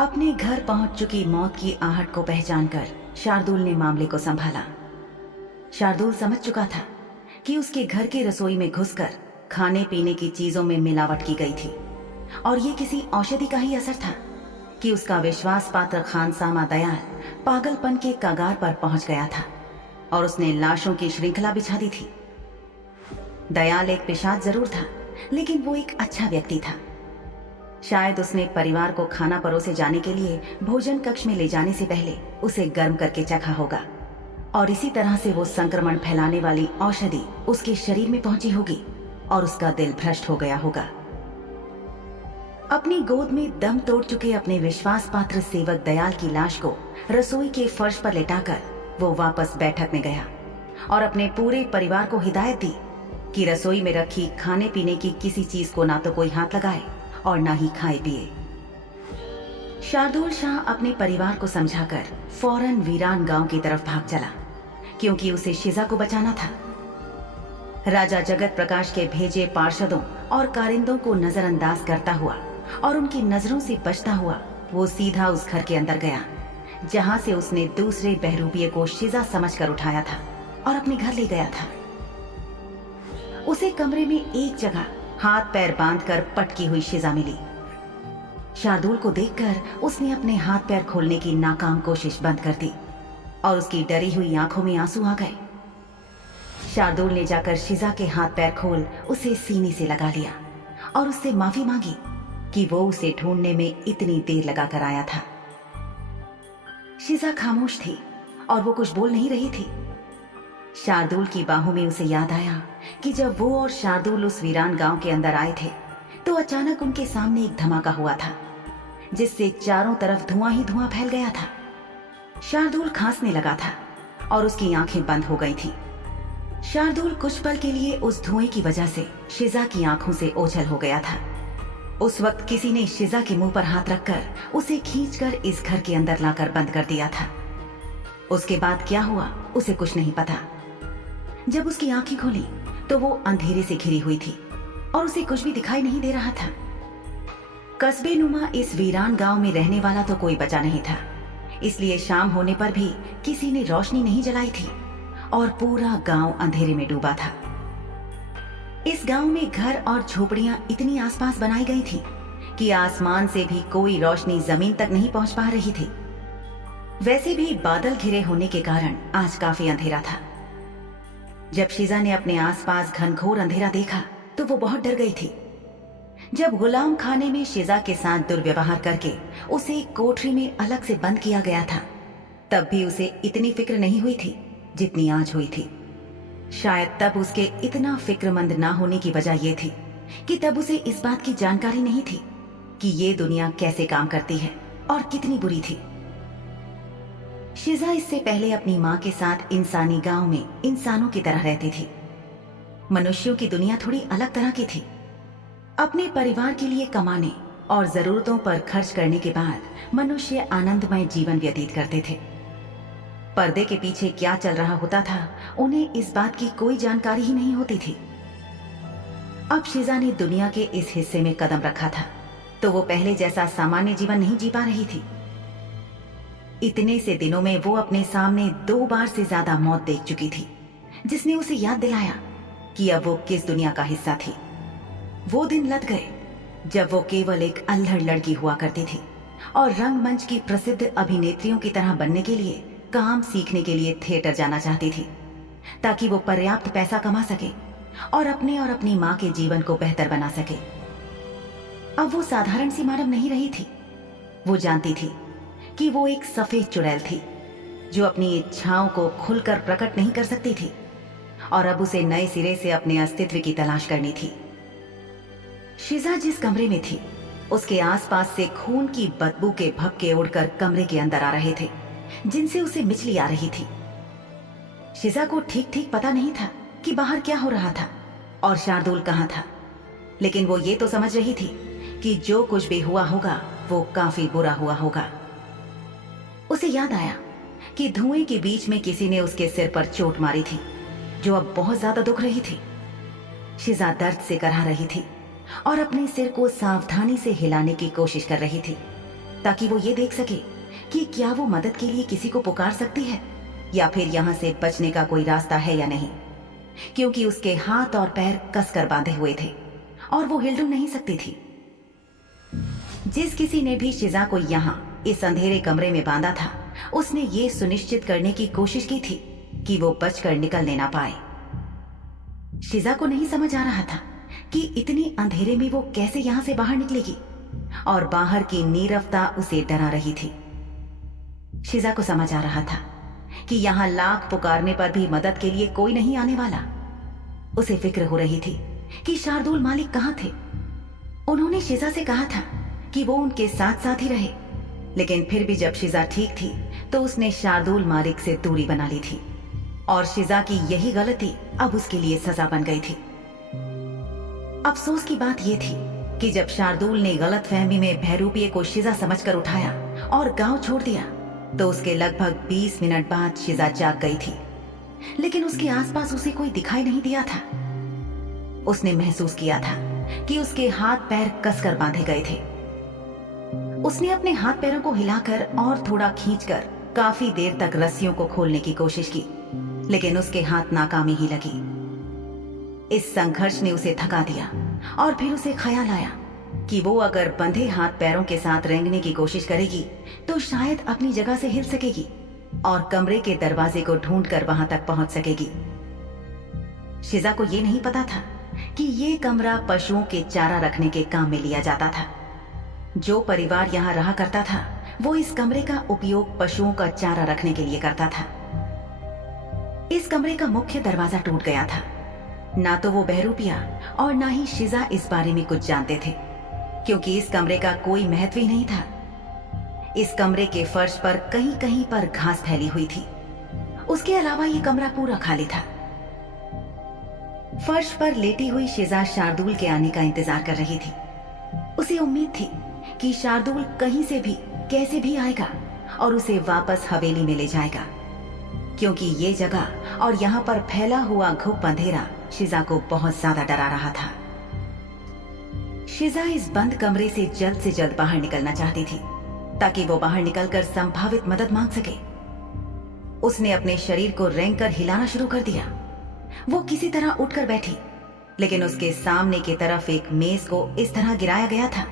अपने घर पहुंच चुकी मौत की आहट को पहचानकर शार्दुल ने मामले को संभाला। शार्दुल समझ चुका था कि उसके घर की रसोई में घुसकर खाने पीने की चीजों में मिलावट की गई थी और ये किसी औषधि का ही असर था कि उसका विश्वास पात्र खानसामा दयाल पागलपन के कगार पर पहुंच गया था और उसने लाशों की श्रृंखला बिछा दी थी। दयाल एक पिशाच जरूर था, लेकिन वो एक अच्छा व्यक्ति था। शायद उसने परिवार को खाना परोसे जाने के लिए भोजन कक्ष में ले जाने से पहले उसे गर्म करके चखा होगा और इसी तरह से वो संक्रमण फैलाने वाली औषधि उसके शरीर में पहुंची होगी और उसका दिल भ्रष्ट हो गया होगा। अपनी गोद में दम तोड़ चुके अपने विश्वास पात्र सेवक दयाल की लाश को रसोई के फर्श पर लेटाकर वो वापस बैठक में गया और अपने पूरे परिवार को हिदायत दी कि रसोई में रखी खाने पीने की किसी चीज को ना तो कोई हाथ लगाए और ना ही खाए पिए। शार्दुल शाह अपने परिवार को समझाकर फौरन वीरान गांव की तरफ भाग चला, क्योंकि उसे शिजा को बचाना था। राजा जगत प्रकाश के भेजे पार्षदों और कारिंदों को नजरअंदाज करता हुआ और उनकी नजरों से बचता हुआ वो सीधा उस घर के अंदर गया जहां से उसने दूसरे बहरूपिये को शिजा समझकर उठाया था और अपने घर ले गया था। उसे कमरे में एक जगह हाथ पैर बांधकर पटकी हुई शिजा मिली। शार्दुल को देखकर उसने अपने हाथ पैर खोलने की नाकाम कोशिश बंद कर दी और उसकी डरी हुई आंखों में आंसू आ गए। शार्दुल ने जाकर शिजा के हाथ पैर खोल उसे सीने से लगा लिया और उससे माफी मांगी कि वो उसे ढूंढने में इतनी देर लगाकर आया था। शिजा खामोश थी और वो कुछ बोल नहीं रही थी। शार्दुल की बाहों में उसे याद आया कि जब वो और शार्दुल उस वीरान गांव के अंदर आए थे तो अचानक उनके सामने एक धमाका हुआ था जिससे चारों तरफ धुआं ही धुआं फैल गया था। शार्दुल खांसने लगा था और उसकी आंखें बंद हो गई थी। शार्दुल कुछ पल के लिए उस धुएं की वजह से शिजा की आंखों से ओझल हो गया था। उस वक्त किसी ने शिजा के मुंह पर हाथ रखकर उसे खींचकर इस घर के अंदर लाकर बंद कर दिया था। उसके बाद क्या हुआ उसे कुछ नहीं पता। जब उसकी आंखें खुली तो वो अंधेरे से घिरी हुई थी और उसे कुछ भी दिखाई नहीं दे रहा था। कस्बे नुमा इस वीरान गांव में रहने वाला तो कोई बचा नहीं था, इसलिए शाम होने पर भी किसी ने रोशनी नहीं जलाई थी और पूरा गांव अंधेरे में डूबा था। इस गांव में घर और झोपड़ियां इतनी आसपास बनाई गई थी कि आसमान से भी कोई रोशनी जमीन तक नहीं पहुंच पा रही थी। वैसे भी बादल घिरे होने के कारण आज काफी अंधेरा था। जब शिजा ने अपने आसपास घनघोर अंधेरा देखा तो वो बहुत डर गई थी। जब गुलाम खाने में शिजा के साथ दुर्व्यवहार करके उसे एक कोठरी में अलग से बंद किया गया था, तब भी उसे इतनी फिक्र नहीं हुई थी जितनी आज हुई थी। शायद तब उसके इतना फिक्रमंद ना होने की वजह यह थी कि तब उसे इस बात की जानकारी नहीं थी कि ये दुनिया कैसे काम करती है और कितनी बुरी थी। शिजा इससे पहले अपनी माँ के साथ इंसानी गांव में इंसानों की तरह रहती थी। मनुष्यों की दुनिया थोड़ी अलग तरह की थी। अपने परिवार के लिए कमाने और जरूरतों पर खर्च करने के बाद मनुष्य आनंदमय जीवन व्यतीत करते थे। पर्दे के पीछे क्या चल रहा होता था उन्हें इस बात की कोई जानकारी ही नहीं होती थी। अब शिजा ने दुनिया के इस हिस्से में कदम रखा था तो वो पहले जैसा सामान्य जीवन नहीं जी पा रही थी। इतने से दिनों में वो अपने सामने 2 बार से ज्यादा मौत देख चुकी थी, जिसने उसे याद दिलाया कि अब वो किस दुनिया का हिस्सा थी। वो दिन लद गए जब वो केवल एक अल्हड़ लड़की हुआ करती थी और रंगमंच की प्रसिद्ध अभिनेत्रियों की तरह बनने के लिए काम सीखने के लिए थिएटर जाना चाहती थी, ताकि वो पर्याप्त पैसा कमा सके और अपने और अपनी माँ के जीवन को बेहतर बना सके। अब वो साधारण सी मानव नहीं रही थी। वो जानती थी कि वो एक सफेद चुड़ैल थी जो अपनी इच्छाओं को खुलकर प्रकट नहीं कर सकती थी और अब उसे नए सिरे से अपने अस्तित्व की तलाश करनी थी। शिजा जिस कमरे में थी उसके आसपास से खून की बदबू के भपके उड़कर कमरे के अंदर आ रहे थे, जिनसे उसे मिचली आ रही थी। शिजा को ठीक ठीक पता नहीं था कि बाहर क्या हो रहा था और शार्दुल कहाँ था, लेकिन वो ये तो समझ रही थी कि जो कुछ भी हुआ होगा वो काफी बुरा हुआ होगा। उसे याद आया कि धुएं के बीच में किसी ने उसके सिर पर चोट मारी थी जो अब बहुत ज्यादा दुख रही थी। शिजा दर्द से कराह रही थी और अपने सिर को सावधानी से हिलाने की कोशिश कर रही थी, ताकि वो ये देख सके कि क्या वो मदद के लिए किसी को पुकार सकती है या फिर यहाँ से बचने का कोई रास्ता है या नहीं, क्योंकि उसके हाथ और पैर कसकर बांधे हुए थे और वो हिल डुल नहीं सकती थी। जिस किसी ने भी शिजा को यहाँ इस अंधेरे कमरे में बांधा था, उसने ये सुनिश्चित करने की कोशिश की थी कि वो बचकर निकलने ना पाए। शिजा को नहीं समझ आ रहा था कि इतनी अंधेरे में वो कैसे यहाँ से बाहर निकलेगी, और बाहर की नीरवता उसे डरा रही थी। शिजा को समझ आ रहा था कि यहाँ लाख पुकारने पर भी मदद के लिए कोई नहीं आने वाला। उसे फिक्र हो रही थी कि शार्दुल मालिक कहाँ थे। उन्होंने शिजा से कहा था कि वो उनके साथ साथ ही रहे, लेकिन फिर भी जब शिजा ठीक थी तो उसने शार्दुल मालिक से दूरी बना ली थी, और शिजा की यही गलती अब उसके लिए सजा बन गई थी। अफसोस की बात यह थी कि जब शार्दुल ने गलतफहमी में बहरूपिये को शिजा समझकर उठाया और गांव छोड़ दिया, तो उसके लगभग 20 मिनट बाद शिजा जाग गई थी, लेकिन उसके आसपास उसे कोई दिखाई नहीं दिया था। उसने महसूस किया था कि उसके हाथ पैर कसकर बांधे गए थे। उसने अपने हाथ पैरों को हिलाकर और थोड़ा खींचकर काफी देर तक रस्सियों को खोलने की कोशिश की, लेकिन उसके हाथ नाकामी ही लगी। इस संघर्ष ने उसे थका दिया और फिर उसे ख्याल आया कि वो अगर बंधे हाथ पैरों के साथ रेंगने की कोशिश करेगी तो शायद अपनी जगह से हिल सकेगी और कमरे के दरवाजे को ढूंढकर वहां तक पहुंच सकेगी। शिजा को ये नहीं पता था कि ये कमरा पशुओं के चारा रखने के काम में लिया जाता था। जो परिवार यहाँ रहा करता था, वो इस कमरे का उपयोग पशुओं का चारा रखने के लिए करता था। इस कमरे का मुख्य दरवाजा टूट गया था। ना तो वो बहरूपिया और ना ही शिजा इस बारे में कुछ जानते थे, क्योंकि इस कमरे का कोई महत्व ही नहीं था। इस कमरे के फर्श पर कहीं कहीं पर घास फैली हुई थी। उसके अलावा ये कमरा पूरा खाली था। फर्श पर लेटी हुई शिजा शार्दुल के आने का इंतजार कर रही थी। उसे उम्मीद थी कि शार्दुल कहीं से भी कैसे भी आएगा और उसे वापस हवेली में ले जाएगा, क्योंकि ये जगह और यहाँ पर फैला हुआ घुप अंधेरा शिजा को बहुत ज्यादा डरा रहा था। शिजा इस बंद कमरे से जल्द बाहर निकलना चाहती थी ताकि वो बाहर निकलकर संभावित मदद मांग सके। उसने अपने शरीर को रेंगकर हिलाना शुरू कर दिया। वो किसी तरह उठकर बैठी, लेकिन उसके सामने की तरफ एक मेज को इस तरह गिराया गया था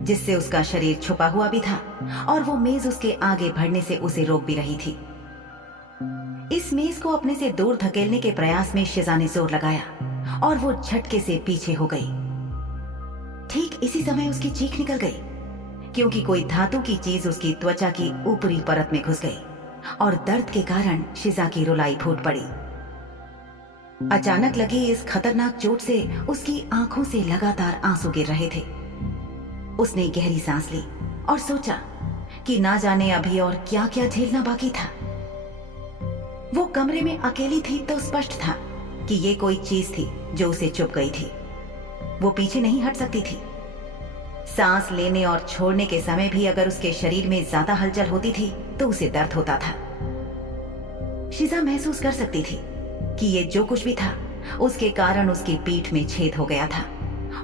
जिससे उसका शरीर छुपा हुआ भी था, और वो मेज उसके आगे बढ़ने से उसे रोक भी रही थी। इस मेज को अपने से दूर धकेलने के प्रयास में शिजा ने जोर लगाया और वो झटके से पीछे हो गई। ठीक इसी समय उसकी चीख निकल गई, क्योंकि कोई धातु की चीज उसकी त्वचा की ऊपरी परत में घुस गई और दर्द के कारण शिजा की रुलाई फूट पड़ी। अचानक लगी इस खतरनाक चोट से उसकी आंखों से लगातार आंसू गिर रहे थे। उसने गहरी सांस ली और सोचा कि ना जाने अभी और क्या क्या झेलना बाकी था। वो कमरे में अकेली थी तो स्पष्ट था कि ये कोई चीज थी जो उसे चुभ गई थी। वो पीछे नहीं हट सकती थी। सांस लेने और छोड़ने के समय भी अगर उसके शरीर में ज्यादा हलचल होती थी तो उसे दर्द होता था। शिजा महसूस कर सकती थी कि ये जो कुछ भी था उसके कारण उसकी पीठ में छेद हो गया था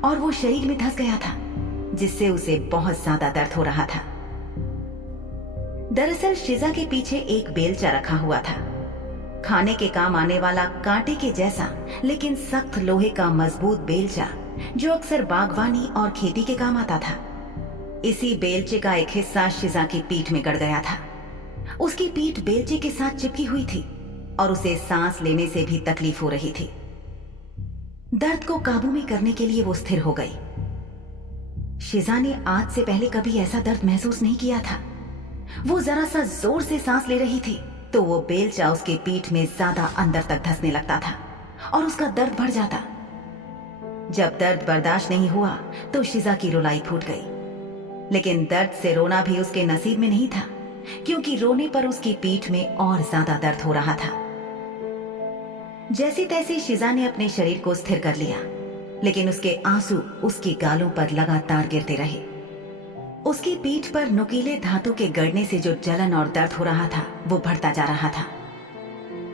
और वो शरीर में धंस गया था, जिससे उसे बहुत ज्यादा दर्द हो रहा था। दरअसल शिजा के पीछे एक बेलचा रखा हुआ था, खाने के काम आने वाला कांटे के जैसा लेकिन सख्त लोहे का मजबूत बेलचा जो अक्सर बागवानी और खेती के काम आता था। इसी बेलचे का एक हिस्सा शिजा की पीठ में गड़ गया था। उसकी पीठ बेलचे के साथ चिपकी हुई थी और उसे सांस लेने से भी तकलीफ हो रही थी। दर्द को काबू में करने के लिए वो स्थिर हो गई। शिजा ने आज से पहले कभी ऐसा दर्द महसूस नहीं किया था। वो जरा सा जोर से सांस ले रही थी तो वो बेलचा उसके पीठ में ज्यादा अंदर तक धंसने लगता था और उसका दर्द बढ़ जाता। जब दर्द बर्दाश्त नहीं हुआ तो शिजा की रुलाई फूट गई, लेकिन दर्द से रोना भी उसके नसीब में नहीं था, क्योंकि रोने पर उसकी पीठ में और ज्यादा दर्द हो रहा था। जैसे तैसे शिजा ने अपने शरीर को स्थिर कर लिया, लेकिन उसके आंसू उसकी गालों पर लगातार गिरते रहे। उसकी पीठ पर नुकीले धातु के गड़ने से जो जलन और दर्द हो रहा था वो बढ़ता जा रहा था।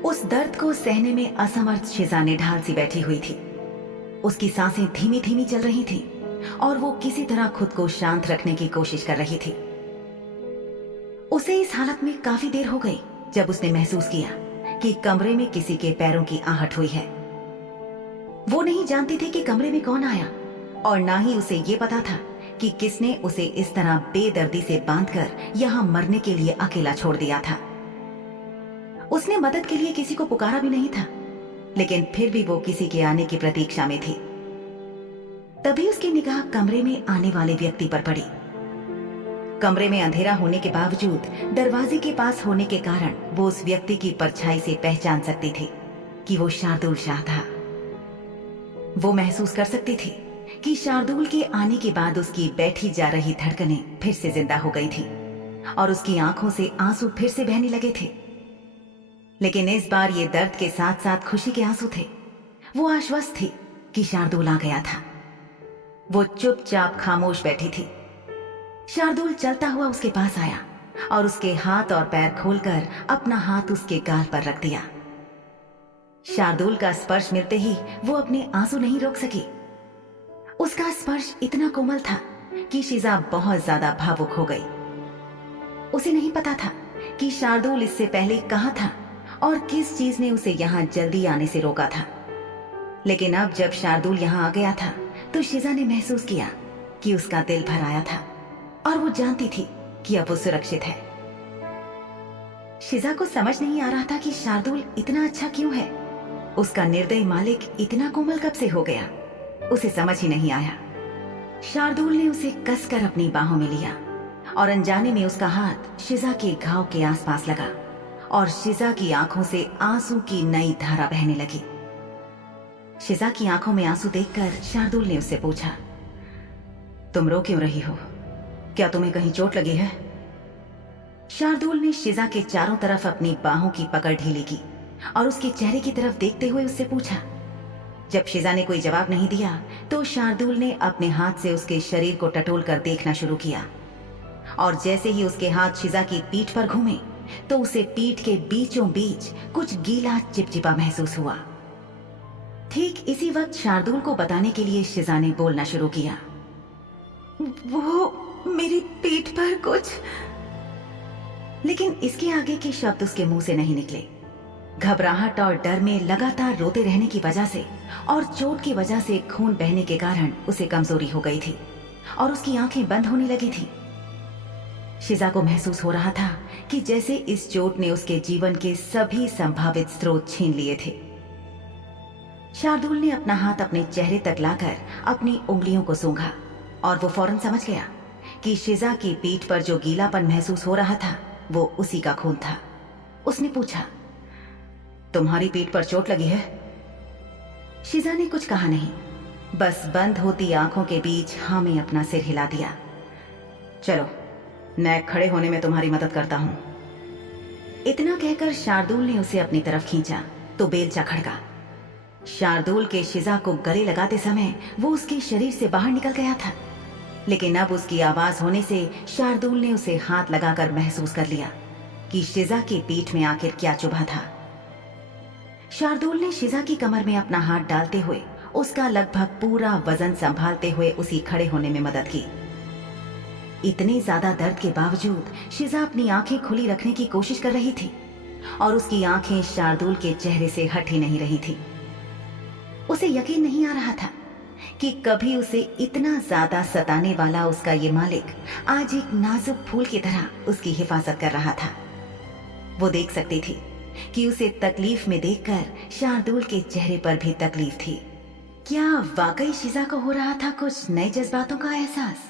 उस दर्द को सहने में असमर्थ शिजा ने ढाल सी बैठी हुई थी। उसकी सांसें धीमी धीमी चल रही थी और वो किसी तरह खुद को शांत रखने की कोशिश कर रही थी। उसे इस हालत में काफी देर हो गई जब उसने महसूस किया कि कमरे में किसी के पैरों की आहट हुई है। वो नहीं जानती थी कि कमरे में कौन आया, और ना ही उसे ये पता था कि किसने उसे इस तरह बेदर्दी से बांधकर यहाँ मरने के लिए अकेला छोड़ दिया था। उसने मदद के लिए किसी को पुकारा भी नहीं था, लेकिन फिर भी वो किसी के आने की प्रतीक्षा में थी। तभी उसकी निगाह कमरे में आने वाले व्यक्ति पर पड़ी। कमरे में अंधेरा होने के बावजूद दरवाजे के पास होने के कारण वो उस व्यक्ति की परछाई से पहचान सकती थी कि वो शार्दुल शाह था। वो महसूस कर सकती थी कि शार्दुल के आने के बाद उसकी बैठी जा रही धड़कनें फिर से जिंदा हो गई थी और उसकी आंखों से आंसू फिर से बहने लगे थे। लेकिन इस बार ये दर्द के साथ साथ खुशी के आंसू थे। वो आश्वस्त थी कि शार्दुल आ गया था। वो चुपचाप खामोश बैठी थी। शार्दुल चलता हुआ उसके पास आया और उसके हाथ और पैर खोलकर अपना हाथ उसके गाल पर रख दिया। शार्दुल का स्पर्श मिलते ही वो अपने आंसू नहीं रोक सकी। उसका स्पर्श इतना कोमल था कि शिजा बहुत ज्यादा भावुक हो गई। उसे नहीं पता था कि शार्दुल इससे पहले कहाँ था और किस चीज ने उसे यहाँ जल्दी आने से रोका था। लेकिन अब जब शार्दुल यहाँ आ गया था तो शिजा ने महसूस किया कि उसका दिल भर आया था और वो जानती थी कि अब वो सुरक्षित है। शिजा को समझ नहीं आ रहा था कि शार्दुल इतना अच्छा क्यों है। उसका निर्दयी मालिक इतना कोमल कब से हो गया, उसे समझ ही नहीं आया। शार्दुल ने उसे कसकर अपनी बाहों में लिया और अनजाने में उसका हाथ शिजा के घाव के आसपास लगा और शिजा की आंखों से आंसू की नई धारा बहने लगी। शिजा की आंखों में आंसू देखकर शार्दुल ने उससे पूछा, तुम रो क्यों रही हो? क्या तुम्हें कहीं चोट लगी है? शार्दुल ने शिजा के चारों तरफ अपनी बाहों की पकड़ ढीली की और उसके चेहरे की तरफ देखते हुए उससे पूछा। जब शिजा ने कोई जवाब नहीं दिया तो शार्दुल ने अपने हाथ से उसके शरीर को टटोलकर देखना शुरू किया और जैसे ही उसके हाथ शिजा की पीठ पर घूमे तो उसे पीठ के बीचों बीच कुछ गीला चिपचिपा महसूस हुआ। ठीक इसी वक्त शार्दुल को बताने के लिए शिजा ने बोलना शुरू किया, वो मेरी पीठ पर कुछ। लेकिन इसके आगे के शब्द उसके मुंह से नहीं निकले। घबराहट और डर में लगातार रोते रहने की वजह से और चोट की वजह से खून बहने के कारण उसे कमजोरी हो गई थी और उसकी आंखें बंद होने लगी थी। शिजा को महसूस हो रहा था कि जैसे इस चोट ने उसके जीवन के सभी संभावित स्रोत छीन लिए थे। शार्दुल ने अपना हाथ अपने चेहरे तक लाकर अपनी उंगलियों को सूंघा और वो फौरन समझ गया कि शिजा की पीठ पर जो गीलापन महसूस हो रहा था वो उसी का खून था। उसने पूछा, तुम्हारी पीठ पर चोट लगी है? शिजा ने कुछ कहा नहीं, बस बंद होती आंखों के बीच हाँ में अपना सिर हिला दिया। चलो, मैं खड़े होने में तुम्हारी मदद करता हूं। इतना कहकर शार्दुल ने उसे अपनी तरफ खींचा तो बेलचा खड़का। शार्दुल के शिजा को गले लगाते समय वो उसके शरीर से बाहर निकल गया था, लेकिन अब उसकी आवाज होने से शार्दुल ने उसे हाथ लगाकर महसूस कर लिया कि शिजा की पीठ में आखिर क्या चुभा था। शार्दुल ने शिजा की कमर में अपना हाथ डालते हुए उसका लगभग पूरा वजन संभालते हुए उसी खड़े होने में मदद की। इतने ज्यादा दर्द के बावजूद शिजा अपनी आंखें खुली रखने की कोशिश कर रही थी और उसकी आंखें शार्दुल के चेहरे से हट ही नहीं रही थी। उसे यकीन नहीं आ रहा था कि कभी उसे इतना ज्यादा सताने वाला उसका ये मालिक आज एक नाजुक फूल की तरह उसकी हिफाजत कर रहा था। वो देख सकती थी कि उसे तकलीफ में देखकर शार्दुल के चेहरे पर भी तकलीफ थी। क्या वाकई शिजा को हो रहा था कुछ नए जज्बातों का एहसास?